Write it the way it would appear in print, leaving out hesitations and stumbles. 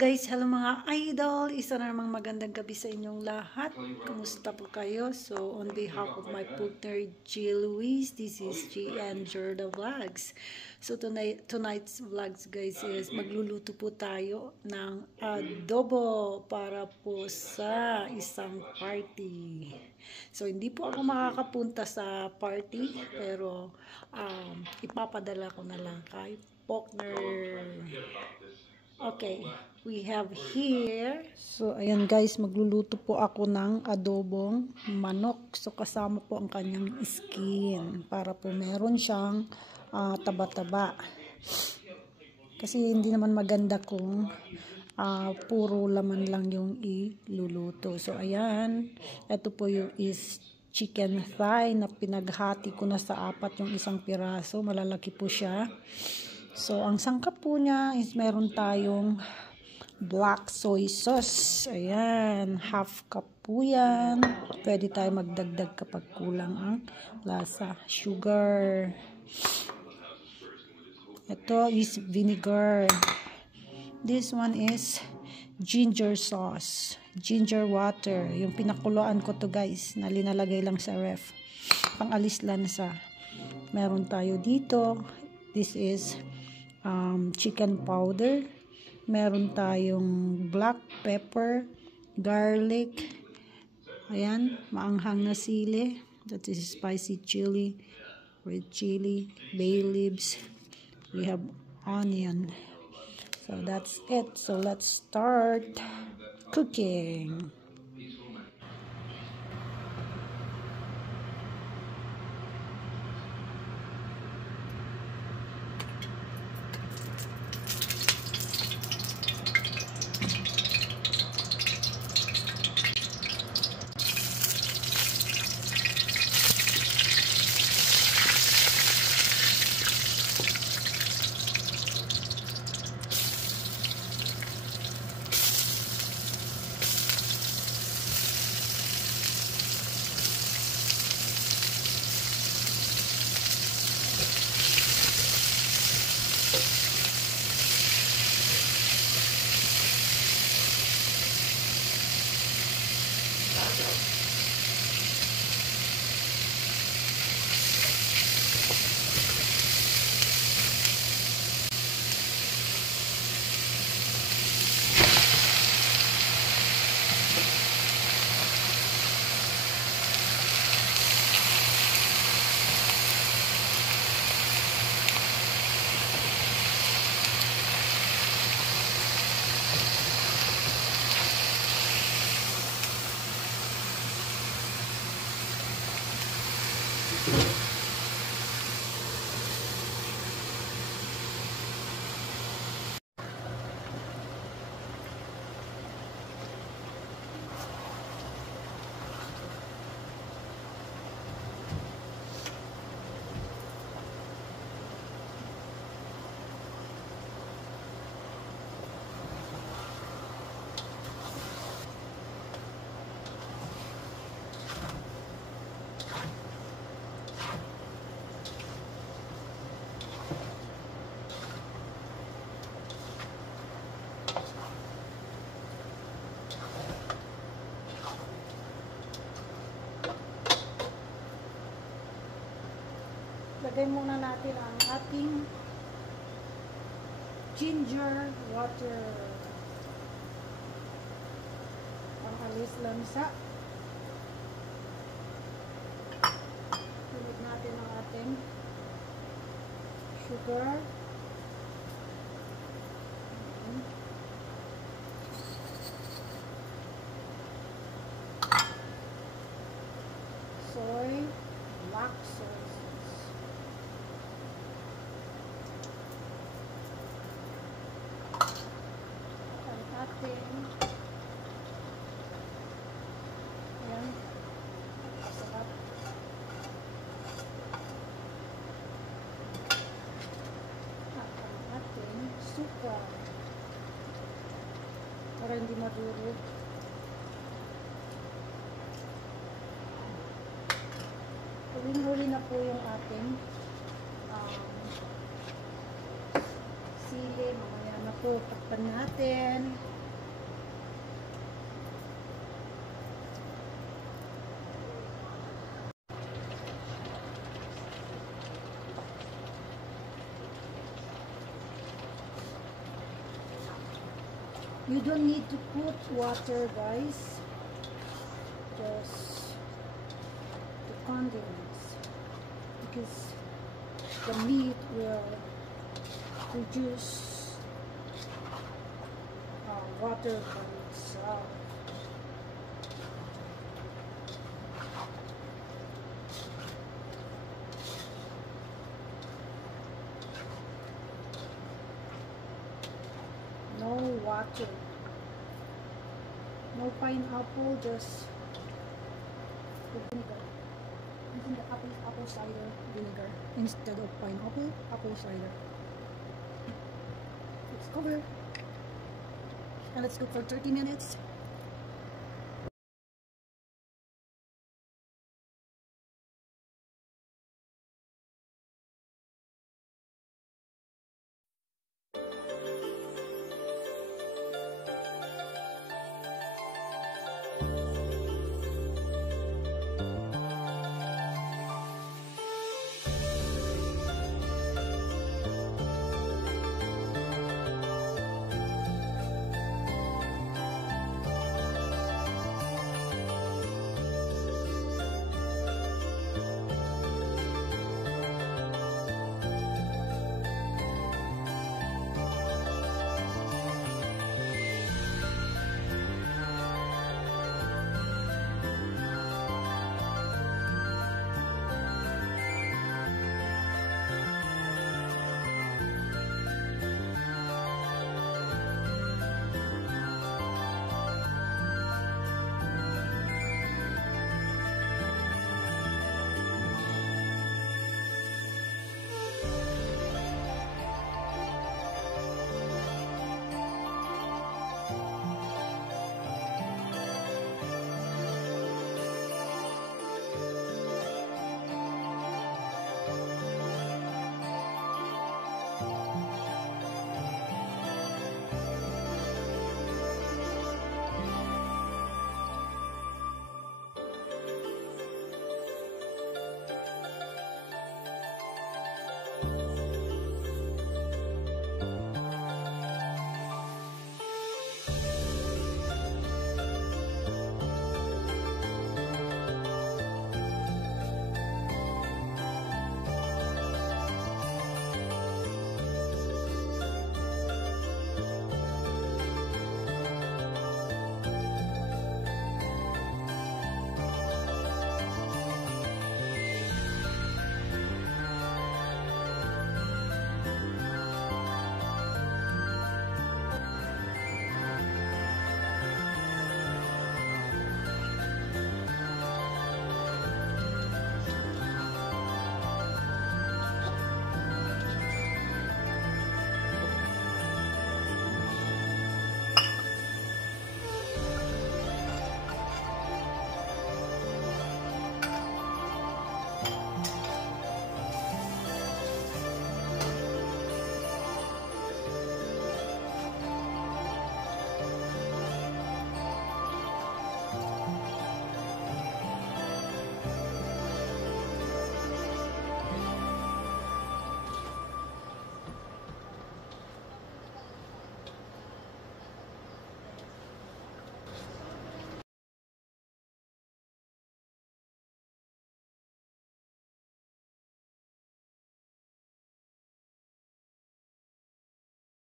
guys, hello mga idol. Isa na namang magandang gabi sa inyong lahat. Kumusta po kayo? So, on behalf of my partner G. Luis, this is G and Jorda Vlogs. So, tonight's vlogs guys is magluluto po tayo ng adobo para po sa isang party. So, hindi po ako makakapunta sa party, pero ipapadala ko na lang kay partner. Okay, we have here. So, ayan guys, magluluto po ako ng adobong manok. So, kasama po ang kanyang skin para po meron siyang taba-taba. Kasi hindi naman maganda kung puro laman lang yung iluluto. So, ayan. Ito po yung chicken thigh na pinaghati ko na sa apat yung isang piraso. Malalaki po siya. So, ang sangkap po niya is meron tayong black soy sauce. Ayan, half cup po yan. Pwede tayo magdagdag kapag kulang ang lasa. Sugar. Ito is vinegar. This one is ginger sauce. Ginger water. Yung pinakuluan ko to guys, na linalagay lang sa ref. Pang-alis lansa. Meron tayo dito. This is chicken powder. Meron tayong black pepper, garlic, ayan, maanghang na sili, that is spicy chili, red chili, bay leaves, we have onion. So that's it. So let's start cooking. Lagay muna natin ang ating ginger water. Pang-alis lansa. Tulad natin ang ating sugar. Soy, black soy. Ayan. Sarap. At ang ating suka. Para hindi madurog. Huling-huli na po yung ating sili. Mamaya na po. Takpan natin. You don't need to put water, guys. Just the condiments, because the meat will produce water by itself. No water, no pineapple, just the vinegar. Using the apple cider vinegar instead of pineapple, apple cider. Let's cover and let's cook for 30 minutes.